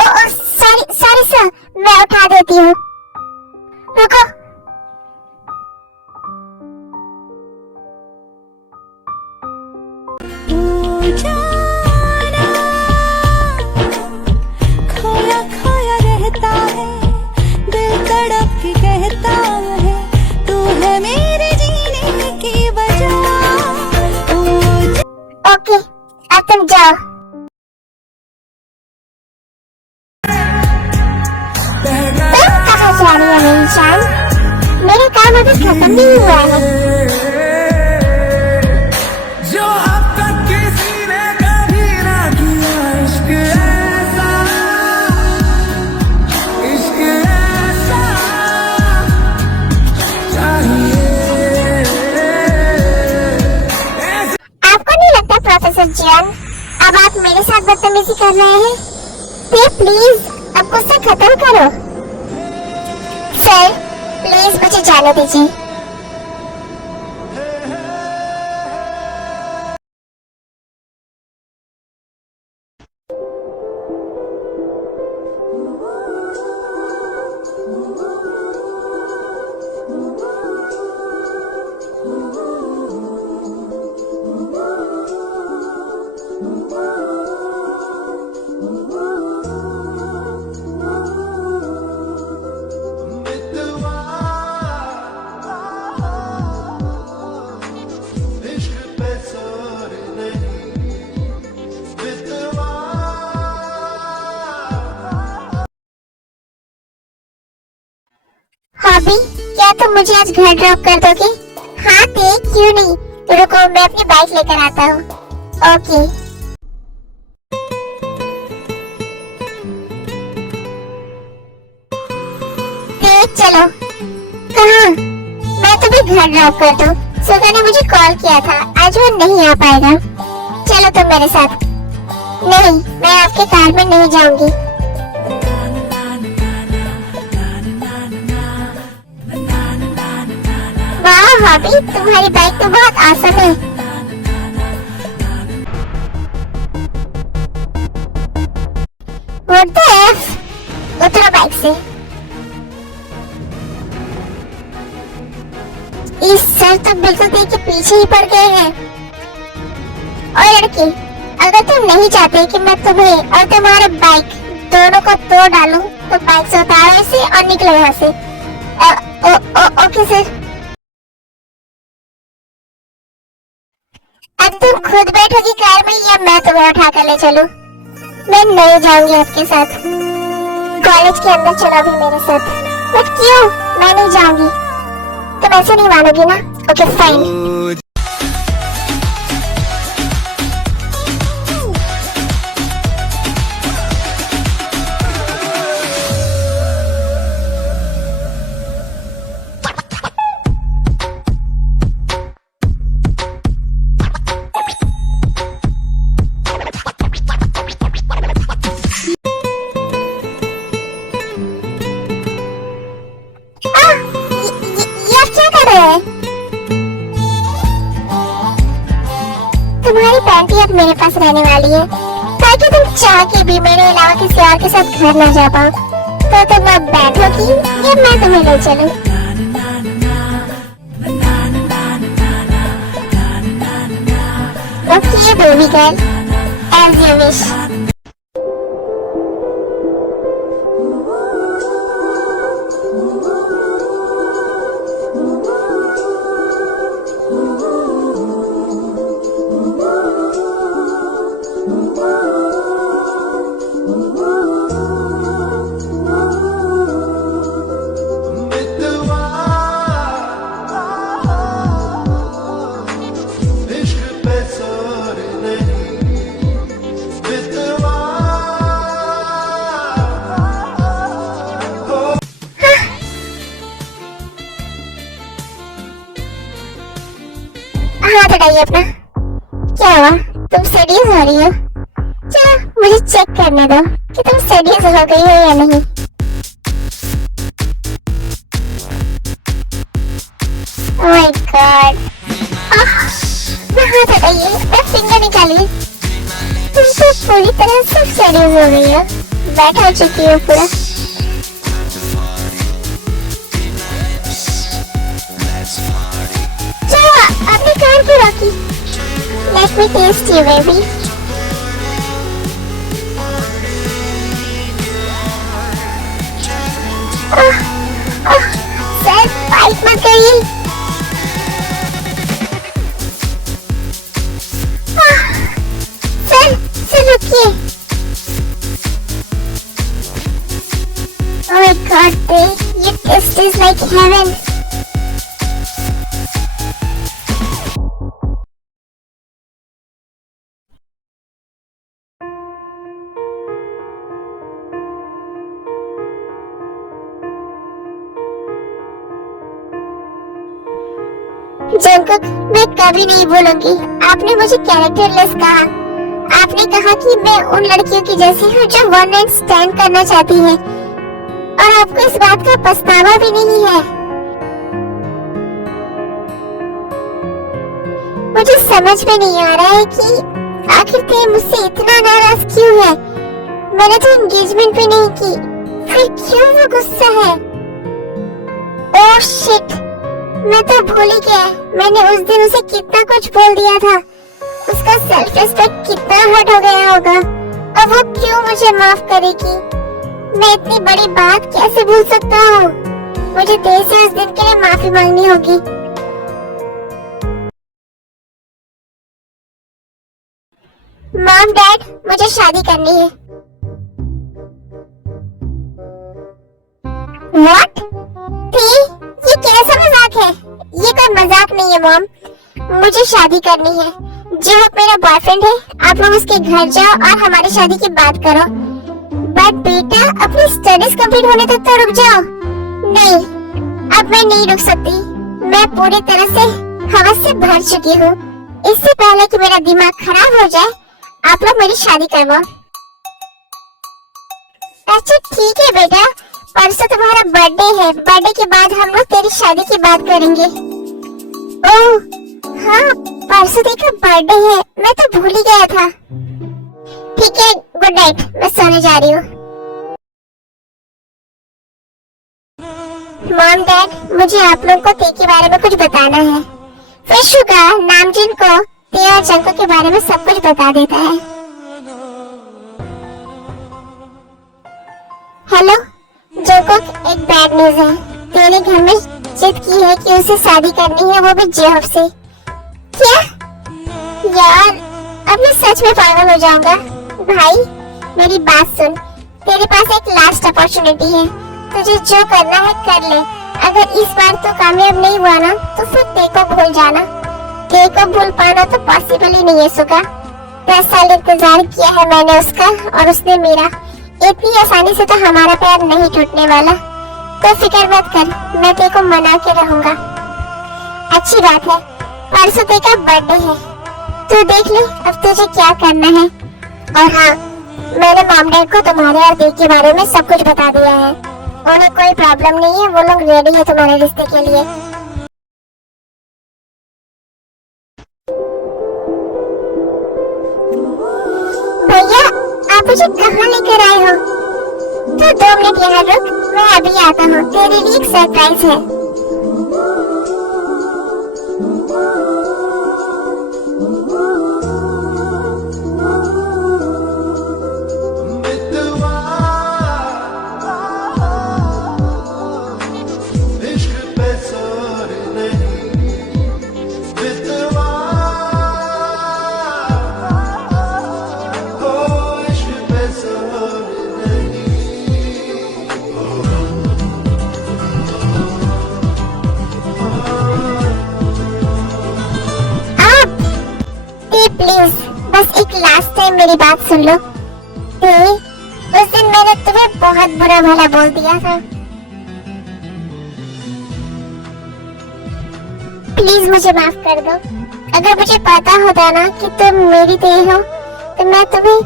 ओह सॉरी सॉरी सर, मैं उठा देती हूँ। रुको। खोया खोया रहता है, दिल तड़प के कहता है, तू है मेरे जीने की वजह। ओके अब तुम जाओ। तुम कहाँ जा रही हो मेरी जान? मेरा काम अभी खत्म नहीं हुआ है। जो अब तक किसी ने कभी ना किया, इश्क ऐसा चाहिए। आपको नहीं लगता प्रोफेसर जियान अब आप मेरे साथ बदतमीजी कर रहे हैं? प्लीज अब गुस्सा खत्म करो। सर प्लीज मुझे जाने दीजिए। हॉबी, क्या तुम मुझे आज घर ड्रॉप कर दोगे? हाँ ते, क्यों नहीं। रुको मैं अपनी बाइक लेकर आता हूँ। ओके। ते चलो। कहाँ? मैं तुम्हें घर ड्रॉप कर दूँ। सुगा ने मुझे कॉल किया था, आज वो नहीं आ पाएगा। चलो तुम मेरे साथ। नहीं, मैं आपके कार में नहीं जाऊंगी। वाह हॉबी, तुम्हारी बाइक तो बहुत आसान है। What the F? उतरो बाइक से। इस सर तो बिल्कुल देख के पीछे ही पड़ गए हैं। और लड़की, अगर तुम नहीं चाहते कि मैं तुम्हें और तुम्हारे बाइक दोनों को तोड़ डालूं, तो बाइक से उतारो इसे और निकलो यहाँ से। Okay sir. अब तुम खुद बैठोगी कार में या मैं तुम्हें उठा कर ले चलूं? मैं नहीं जाऊंगी आपके साथ। कॉलेज के अंदर चलो अभी मेरे साथ। बट क्यों? मैं नहीं जाऊंगी। तुम ऐसे नहीं मानोगी ना? Okay fine. तुम्हारी पैंटी अब मेरे पास रहने वाली है, ताकि तुम चाह के भी मेरे अलावा किसी और के साथ घर न जा पाओ। तो तुम अब बैठोगी या मैं तुम्हें ले चलूं? Okay baby girl, as you wish. हाथ हटाइए अपना। क्या हुआ? तुम सीरियस हो रही हो? चलो मुझे चेक करने दो कि तुम सीरियस हो गई हो या नहीं। Oh my God. हाथ हटाइए, मैं फिंगर निकालिए। तुम तो पूरी तरह से सीरियस हो गई हो, बैठ हो चुकी हो पूरा। अपनी कार क्यों रखी? Let me taste you, baby. Sir fight मत करिए। सर रुकिए। Oh my God, babe, your taste is like heaven. Jungkook, मैं कभी नहीं भूलूंगी आपने मुझे कैरेक्टरलेस कहा। आपने कहा कि मैं उन लड़कियों की जैसी हूँ जो वन नाइट स्टैंड करना चाहती है, और आपको इस बात का पछतावा भी नहीं है। मुझे समझ में नहीं आ रहा है कि आखिर ते मुझसे इतना नाराज क्यों है। मैंने तो एंगेजमेंट भी नहीं की, फिर क्यों वो गुस्सा है। ओह शिट, मैं तो भूल ही गया मैंने उस दिन उसे कितना कुछ बोल दिया था। उसका सेल्फ रिस्पेक्ट कितना हर्ट हो गया होगा। अब वो क्यों मुझे माफ करेगी। मैं इतनी बड़ी बात कैसे भूल सकता हूँ। मुझे देर से उस दिन के लिए माफी मांगनी होगी। मॉम डैड, मुझे शादी करनी है। व्हाट? ये कैसा मजाक है? ये कोई मजाक नहीं है मॉम। मुझे शादी करनी है। जो मेरा बॉयफ्रेंड है, आप लोग उसके घर जाओ और हमारी शादी की बात करो। बट बेटा, अपनी स्टडीज कंप्लीट होने तक तो रुक जाओ। नहीं, अब मैं नहीं रुक सकती। मैं पूरी तरह से हवस से भर चुकी हूँ। इससे पहले कि मेरा दिमाग खराब हो जाए, आप लोग मेरी शादी करवाओ। अच्छा ठीक है बेटा, परसों तुम्हारा बर्थडे है। बर्थडे के बाद हम लोग तेरी शादी की बात करेंगे। ओह हाँ, परसों तेरा बर्थडे है, मैं तो भूल ही गया था। ठीक है, गुड नाइट, मैं सोने जा रही हूँ। मॉम डैड, मुझे आप लोगों को ते के बारे में कुछ बताना है। फिर शुगा नामजिन को ते और जंको के बारे में सब कुछ बता देता है। हेलो जंकुक, एक बैड न्यूज है। तेरे घर में जिद की है कि उसे शादी करनी है, वो भी जेहब से। क्या? यार, अब मैं सच में पागल हो जाऊंगा। भाई मेरी बात सुन, तेरे पास एक लास्ट अपॉर्चुनिटी है। तुझे जो करना है कर ले। अगर इस बार तो कामयाब नहीं हुआ ना, तो फिर ते को भूल जाना। ते को भूल पाना तो पॉसिबल ही नहीं है सुगा। 10 साल इंतजार किया है मैंने उसका और उसने मेरा। इतनी आसानी से तो हमारा प्यार नहीं टूटने वाला। तो फिक्र मत कर, मैं ते को मना के रहूंगा। अच्छी बात है, परसों ते का बर्थडे है, तो देख ले अब तुझे क्या करना है। और हाँ, मैंने मॉम डैड को तुम्हारे और ते के बारे में सब कुछ बता दिया है। उन्हें कोई प्रॉब्लम नहीं है, वो लोग रेडी है तुम्हारे रिश्ते के लिए। भैया, आप मुझे कहाँ लेकर आए हो? तो 2 मिनट यहाँ रुक, मैं अभी आता हूँ। तेरे लिए एक सरप्राइज है। प्लीज बस एक लास्ट टाइम मेरी बात सुन लो। उस दिन मैंने तुम्हें बहुत बुरा भला बोल दिया था। प्लीज मुझे माफ कर दो। अगर मुझे पता होता ना कि तुम मेरी ते हो, तो मैं तुम्हें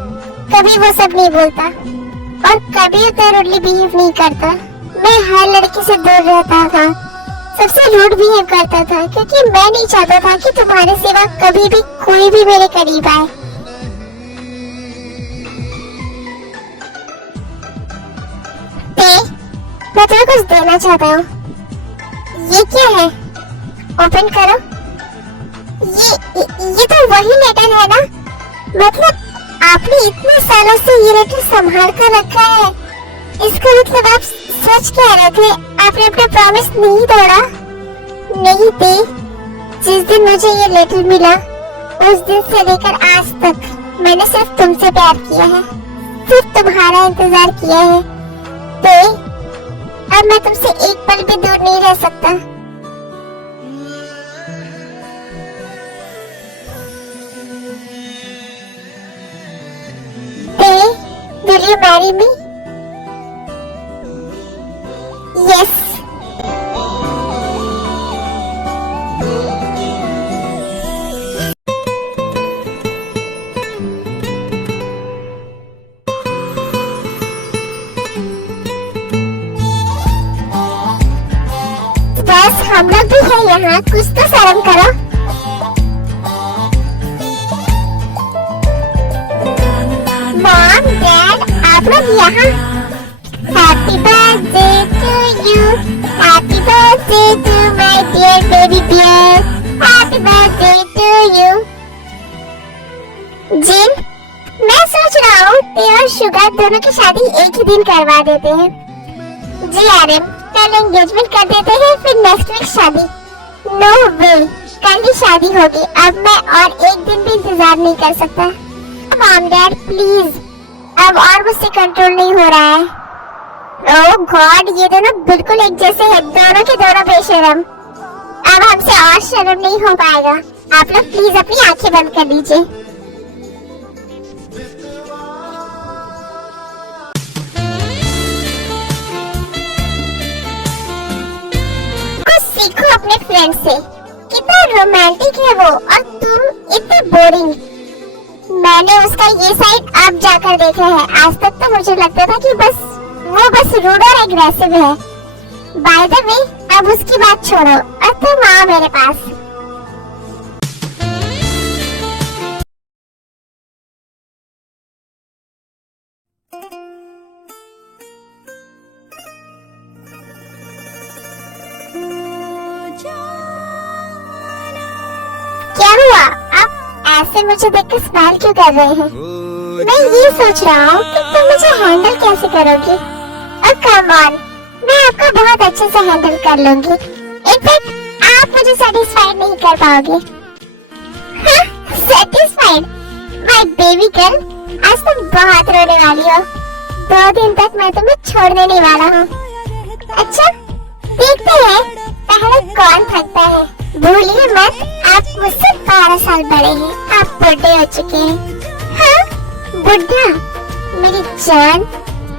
कभी वो सब नहीं बोलता और कभी उतना रूडली बिहेव नहीं करता। मैं हर लड़की से दूर रहता था, सबसे रूड बिहेव करता था, क्योंकि मैं नहीं चाहता था कि तुम्हारे सिवा कभी भी कोई भी मेरे करीब आए। मैं तुम्हें कुछ देना चाहता हूँ। ये क्या है? ओपन करो। ये तो वही लेटर है ना? मतलब आपने इतने सालों से ये लेटर संभाल कर रखा है। इसका मतलब आप सच कह रहे थे, आपने अपना प्रॉमिस नहीं तोड़ा। नहीं थे, जिस दिन मुझे ये लेटर मिला उस दिन से लेकर आज तक मैंने सिर्फ तुमसे प्यार किया है, सिर्फ तुम्हारा इंतजार किया है। तो अब मैं तुमसे एक पल भी दूर नहीं रह सकता। Will you marry me? Yes. बस हम लोग भी है यहाँ, कुछ तो शर्म करो। मॉम डैड आप लोग यहाँ। Happy birthday to you, happy birthday to my dear baby dear, happy birthday to you. जिन, मैं सोच रहा हूँ ते और शुगा दोनों की शादी एक ही दिन करवा देते हैं। जी आरएम, कल एंगेजमेंट कर देते हैं, फिर नेक्स्ट वीक शादी। नो वे, कल ही शादी होगी। अब मैं और एक दिन भी इंतजार नहीं कर सकता। मॉम डैड प्लीज, अब और मुझसे कंट्रोल नहीं हो रहा है। ओह गॉड, ये दोनों बिल्कुल एक जैसे हैं, दोनों के दोनों बेशरम। अब हमसे और शर्म नहीं हो पाएगा। आप लोग प्लीज अपनी आंखें बंद कर लीजिए। सीखो अपने फ्रेंड से, कितना रोमांटिक है वो और तुम इतने बोरिंग। मैंने उसका ये साइड अब जाकर देखा है। आज तक तो मुझे लगता था कि वो बस रूड और एग्रेसिव है। बाय द वे, अब उसकी बात छोड़ो और तुम आओ मेरे पास। क्या हुआ? आप ऐसे मुझे देखकर स्माइल क्यों कर रहे हैं? मैं ये सोच रहा हूँ कि तुम मुझे हैंडल कैसे करोगी। कम ऑन, मैं आपको बहुत अच्छे से हैंडल कर लूंगी। इनफैक्ट आप मुझे सेटिस्फाइड नहीं कर पाओगे। सेटिस्फाइड? माय बेबी गर्ल, आज तुम बहुत रोने वाली हो। 2 दिन तक मैं तुम्हें छोड़ने नहीं वाला हूँ। अच्छा, देखते हैं पहले कौन थकता है। भूलिए मत, आप मुझसे 12 साल बड़े हैं। आप बुढ़े हो चुके हैं। हाँ, बुढ़ा? मेरी जान,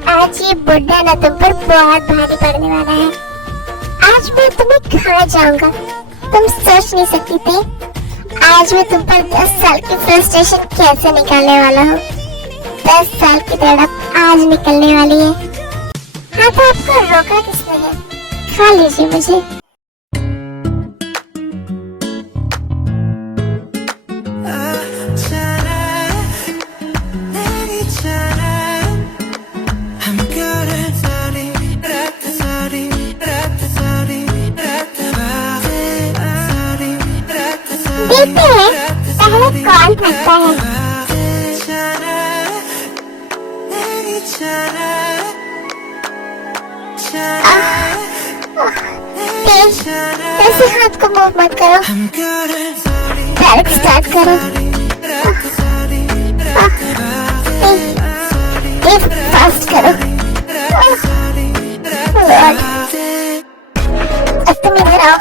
आज ये बुढ़ा ना तुम पर बहुत भारी पड़ने वाला है। आज मैं तुम्हें खा जाऊंगा। तुम सोच नहीं सकती थी आज मैं तुम पर 10 साल की फ्रस्ट्रेशन कैसे निकालने वाला हूँ। 10 साल की तड़प आज निकलने वाली है। हाँ, तो आपको रोका किसने है? खा लीजिए मुझे। देखते हैं पहले कौन थकता है। ऐसे हाथ को मूव मत करो, डायरेक्ट स्टार्ट करो। फास्ट करो। अब तुम इधर आओ।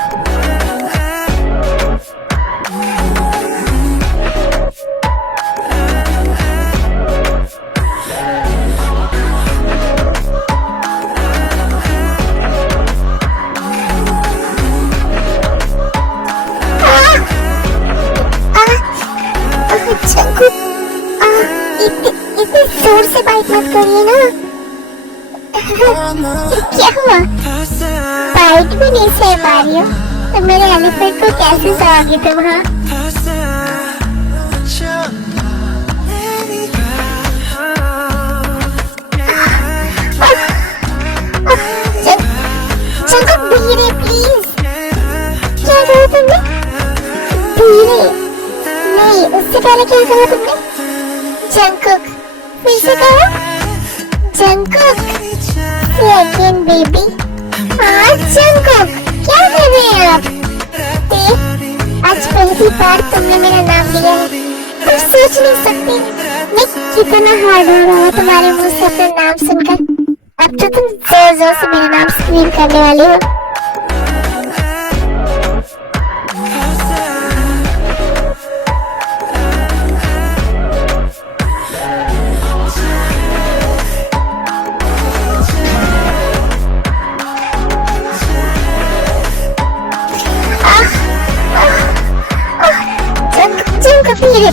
इतनी जोर से बाइट मत करिए ना। क्या हुआ? बाइट भी नहीं सह पा रही हो तो मेरे एलिफेंट को कैसे सहाओगे तुम? हाँ, चलो धीरे प्लीज। क्या कहा तुमने? धीरे नहीं, उससे पहले क्या कहा तुमने? जंगकुक, फिर से कहो। Jungkook, again baby. हाँ जंगकुक, क्या कर रहे हैं आप? आज पहली बार तुमने मेरा नाम लिया है। तुम सोच नहीं सकती मैं कितना हार्ड हो रहा है तुम्हारे मुंह से अपना नाम सुनकर। अब तो तुम जोर जोर से मेरा नाम स्क्रीन करने वाली हो।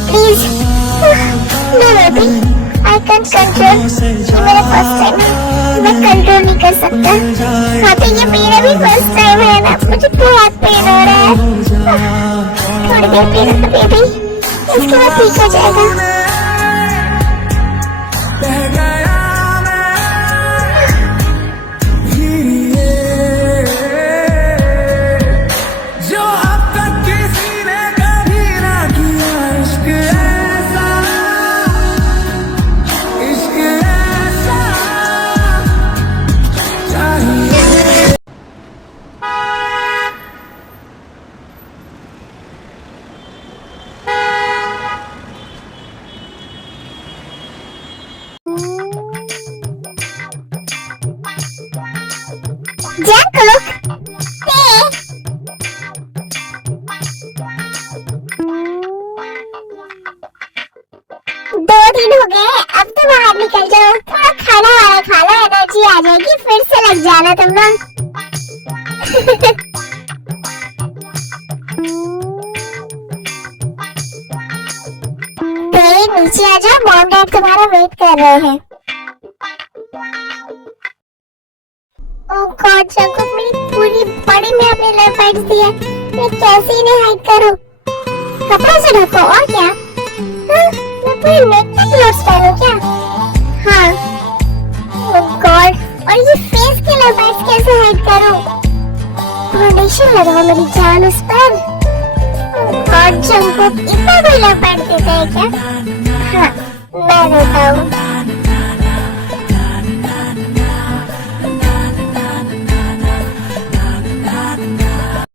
Please, no baby, I can't control. ये मेरा फर्स्ट टाइम है। मैं कंट्रोल नहीं कर सकता। हाँ तो ये मेरा भी फर्स्ट टाइम है ना, मुझे बहुत पेन हो रहा है। थोड़ी देर पेन तो बेबी, इसके बाद ठीक हो जाएगा। बह गया मैं ये, जो अब तक किसी ने कभी ना किया। इश्क ऐसा, इश्क ऐसा चाहिए। जंकुक, दो दिन हो गए, अब तो बाहर निकल जाओ, थोड़ा खाना वाला खा लो, एनर्जी आ जाएगी, फिर से लग जाना तुम लोग। नीचे आ जाओ, मॉम डैड तुम्हारा वेट कर रहे हैं। ओह गॉड, जंकुक मेरी पूरी बॉडी में अपने लेपर्ड्स दिए, मैं कैसे इन्हें हाइड करूं? कपड़े से ढको और क्या? हाँ, मैं पूरी नेक तक क्लोथ्स पहनूं क्या? हाँ। ओह गॉड, और ये फेस के लेपर्ड्स कैसे हाइड करूं? फाउंडेशन लगाओ मेरी जान उस पर। ओह गॉड, जंकुक इतना कोई लेपर्ड देता है क्या? हाँ, मैं देता हूँ।